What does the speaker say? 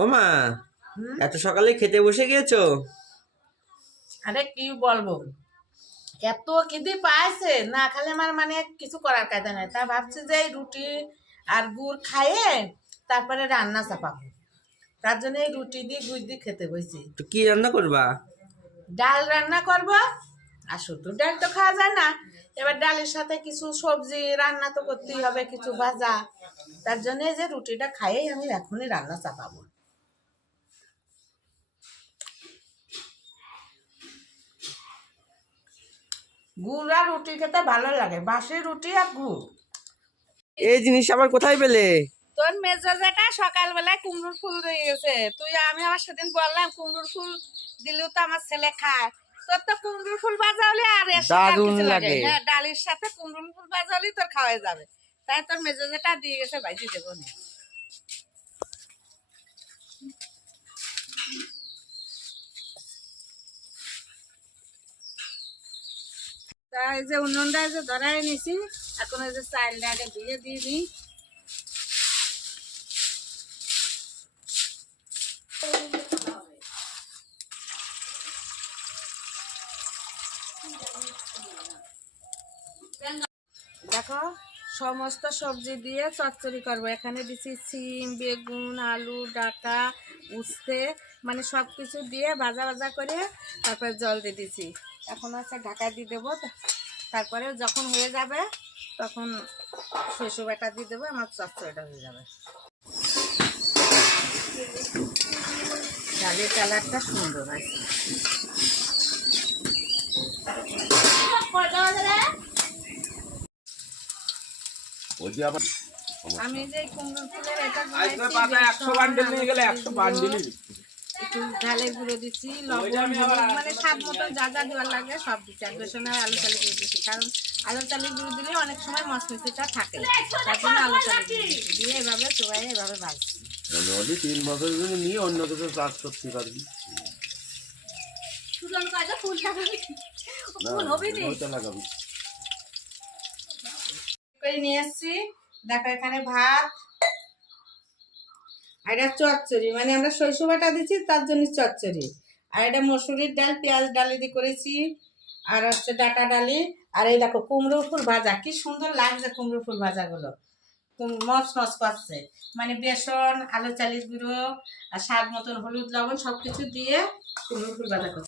ও মা, হুম? এত সকালে খেতে বসে গিয়েছো? আরে কি বলবো, এত খিদে পাইছে না খেলে আমার মানে কিছু করার কায়দা নাই। তা ভাবছি যে এই রুটি আর গুড় খাইয়ে তারপরে রান্না চাপাবো। তার জন্য এই রুটি দিয়ে গুড় দিয়ে খেতে বসছি। তো কি রান্না করবা? ডাল রান্না করব, আর শুধু ডাল তো খাওয়া যায় না। এবার ডালের সাথে কিছু সবজি রান্না তো করতেই হবে, কিছু ভাজা। তার জন্য এই যে রুটিটা খাইয়েই আমি এখনই রান্না চাপাবো। গুড় আর রুটি খেতে ভালো লাগে, বাসি রুটি আর গুড়। এই জিনিস আবার কোথায় পেলে? তোর মেজাজটা সকালবেলায় কুমড়োর ফুল দিয়ে গেছে। আমি আমার সেদিন বললাম কুমড়োর ফুল দিলেও তো আমার ছেলে খায়। তোর তো কুমড়োর ফুল ভাজা হলে আর এর সাথে আর দারুণ কিছু লাগে লাগে। হ্যাঁ, ডালের সাথে কুমড়োর ফুল ভাজা হলেই তোর খাওয়া যাবে। তাই তোর মেজাজটা দিয়ে গেছে, ভাইজি দেবো না। তাই এই যে উনুনটা যে ধরাই নিছি, এখন এই যে চাইলটা আগে দিয়ে দিই। দেখো, সমস্ত সবজি দিয়ে চচ্চড়ি করবো। এখানে দিচ্ছি সিম, বেগুন, আলু, ডাঁটা, উচ্ছে, মানে সব কিছু দিয়ে ভাজা ভাজা করে তারপরে জল দিয়ে দিচ্ছি। এখন হচ্ছে ঢাকা দিয়ে দেবো। তারপরে যখন হয়ে যাবে তখন সরষে বাটা দিয়ে দেবো, আমার চচ্চড়িটা হয়ে যাবে। ডালের কালারটা সুন্দর আছে। আমি যে কুমড়ো ফুলের এটা একটু ঢালে গুঁড়ো দিচ্ছি, লবণ, হলুদ, মানে স্বাদ মতন যা যা দেওয়ার লাগে সব দিচ্ছি। আর বেসন আর আলু চালি গুঁড়ো দিচ্ছি, কারণ আলু চালি গুঁড়ো দিলে অনেক সময় মচমচিটা থাকে, তার জন্য আলু চালি গুঁড়ো দিচ্ছি। দিয়ে এভাবে চোবাই এভাবে ভাজছি। 3 বছর জন্য নিয়ে অন্য কিছু চাষ করতে পারবি না, ওইটা লাগাবি। করে নিয়ে এসছি। দেখো এখানে ভাত আর এটা চচ্চড়ি, মানে আমরা সরষে বাটা দিচ্ছি তার জন্য চচ্চড়ি। আর এটা মসুরির ডাল, পেঁয়াজ ডালি দিয়ে করেছি। আর হচ্ছে ডাটা ডালি। আর এই দেখো কুমড়ো ফুল ভাজা, কি সুন্দর লাগছে কুমড়ো ফুল ভাজাগুলো, মচ মচ করছে। মানে বেসন, আলু চালের গুঁড়ো আর স্বাদ মতন হলুদ, লবণ সবকিছু দিয়ে কুমড়ো ফুল ভাজা করছে।